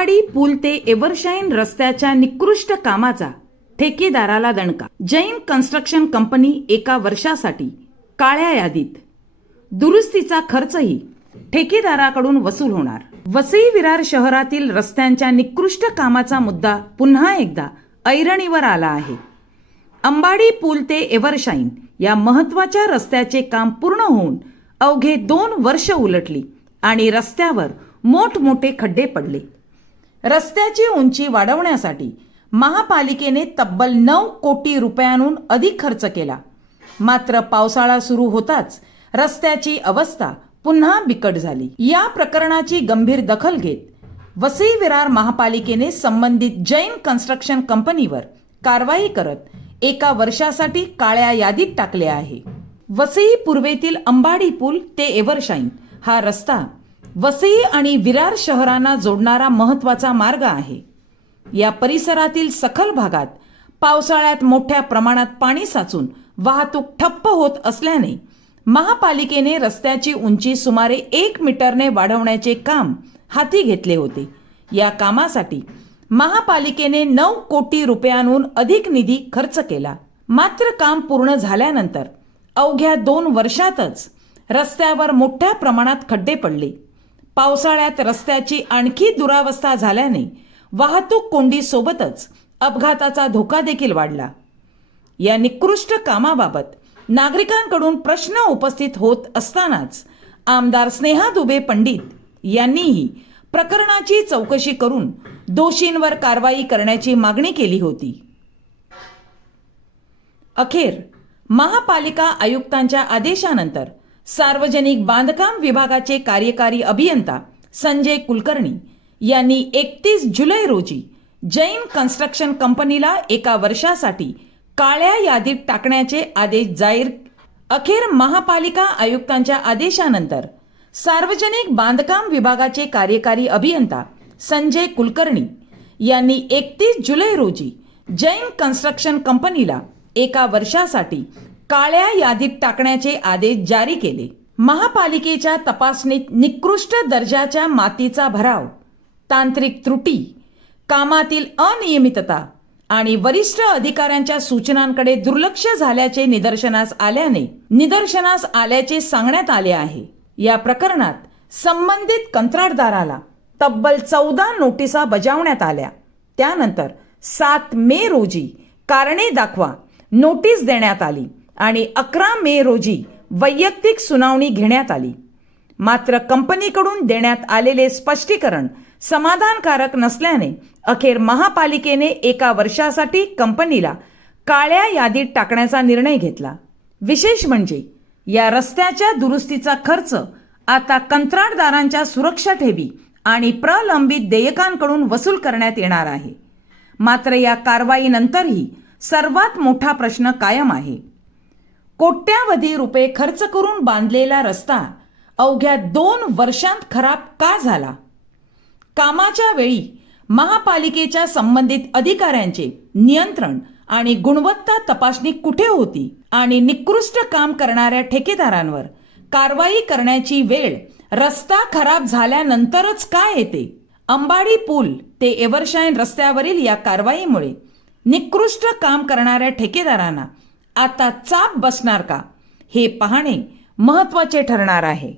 अंबाडी पूल ते एव्हरशाईन रस्त्याच्या निकृष्ट कामाचा ठेकेदाराला दणका. जैन कन्स्ट्रक्शन कंपनी एका वर्षासाठी काळ्या यादीत. दुरुस्तीचा खर्चही ठेकेदाराकडून वसूल होणार. वसई विरार शहरातील रस्त्यांच्या निकृष्ट कामाचा मुद्दा पुन्हा एकदा ऐरणीवर आला आहे. अंबाडी पूल ते एव्हरशाईन या महत्त्वाच्या रस्त्याचे काम पूर्ण होऊन अवघे 2 वर्ष उलटली आणि रस्त्यावर मोठमोठे खड्डे पडले. रस्त्याची उंची वाढवण्यासाठी महापालिकेने तब्बल 9 कोटी रुपयांहून अधिक खर्च केला. मात्र पावसाळा सुरू होताच रस्त्याची अवस्था पुन्हा बिकट झाली. या प्रकरणाची गंभीर दखल घेत वसई विरार महापालिकेने संबंधित जैन कन्स्ट्रक्शन कंपनीवर कारवाई करत एका वर्षासाठी काळ्या यादीत टाकले आहे. वसई पूर्वेतील अंबाडी पूल ते एव्हरशाईन हा रस्ता वसई आणि विरार शहरांना जोडणारा महत्त्वाचा मार्ग आहे. या परिसरातील सखल भागात पावसाळ्यात मोठ्या प्रमाणात पाणी साचून वाहतूक ठप्प होत असल्याने महापालिकेने रस्त्याची उंची सुमारे 1 मीटरने वाढवण्याचे काम हाती घेतले होते. या कामासाठी महापालिकेने 9 कोटी रुपयांहून अधिक निधी खर्च केला. मात्र काम पूर्ण झाल्यानंतर अवघ्या 2 वर्षातच रस्त्यावर मोठ्या प्रमाणात खड्डे पडले. पावसाळ्यात रस्त्याची आणखी दुरावस्था झाल्याने वाहतूक कोंडी सोबतच अपघाताचा धोका देखील वाढला. या निकृष्ट कामाबाबत नागरिकांकडून प्रश्न उपस्थित होत असतानाच आमदार स्नेहा दुबे पंडित यांनीही प्रकरणाची चौकशी करून दोषींवर कारवाई करण्याची मागणी केली होती. अखेर महापालिका आयुक्तांच्या आदेशानंतर सार्वजनिक बांधकाम विभागाचे कार्यकारी अभियंता संजय कुलकर्णी यांनी 31 जुलै रोजी जैन कन्स्ट्रक्शन कंपनीला एका वर्षासाठी काळ्या यादीत टाकण्याचे आदेश जाहीर. अखेर महापालिका आयुक्तांच्या आदेशानंतर सार्वजनिक बांधकाम विभागाचे कार्यकारी अभियंता संजय कुलकर्णी यांनी 31 जुलै रोजी जैन कन्स्ट्रक्शन कंपनीला एका वर्षासाठी काळ्या यादीत टाकण्याचे आदेश जारी केले. महापालिकेच्या तपासणीत निकृष्ट दर्जाच्या मातीचा भराव, तांत्रिक त्रुटी, कामातील अनियमितता आणि वरिष्ठ अधिकाऱ्यांच्या सूचनांकडे दुर्लक्ष झाल्याचे निदर्शनास आल्याचे सांगण्यात आले आहे. या प्रकरणात संबंधित कंत्राटदाराला तब्बल 14 नोटिसा बजावण्यात आल्या. त्यानंतर 7 मे रोजी कारणे दाखवा नोटीस देण्यात आली आणि 11 मे रोजी वैयक्तिक सुनावणी घेण्यात आली. मात्र कंपनीकडून देण्यात आलेले स्पष्टीकरण समाधानकारक नसल्याने अखेर महापालिकेने एका वर्षासाठी कंपनीला काळ्या यादीत टाकण्याचा निर्णय घेतला. विशेष म्हणजे या रस्त्याच्या दुरुस्तीचा खर्च आता कंत्राटदारांच्या सुरक्षा ठेवी आणि प्रलंबित देयकांकडून वसूल करण्यात येणार आहे. मात्र या कारवाईनंतरही सर्वात मोठा प्रश्न कायम आहे. कोट्यावधी रुपये खर्च करून बांधलेला रस्ता अवघ्या 2 वर्षांत खराब का झाला? कामाच्या वेळी महापालिकेच्या संबंधित अधिकाऱ्यांचे नियंत्रण आणि गुणवत्ता तपासणी कुठे होती? आणि निकृष्ट काम करणाऱ्या ठेकेदारांवर कारवाई करण्याची वेळ रस्ता खराब झाल्यानंतरच का येते? अंबाडी पूल ते एव्हरशाईन रस्त्यावरील या कारवाईमुळे निकृष्ट काम करणाऱ्या ठेकेदारांना आता चाप बसणार का, हे पाहणे महत्त्वाचे ठरणार आहे.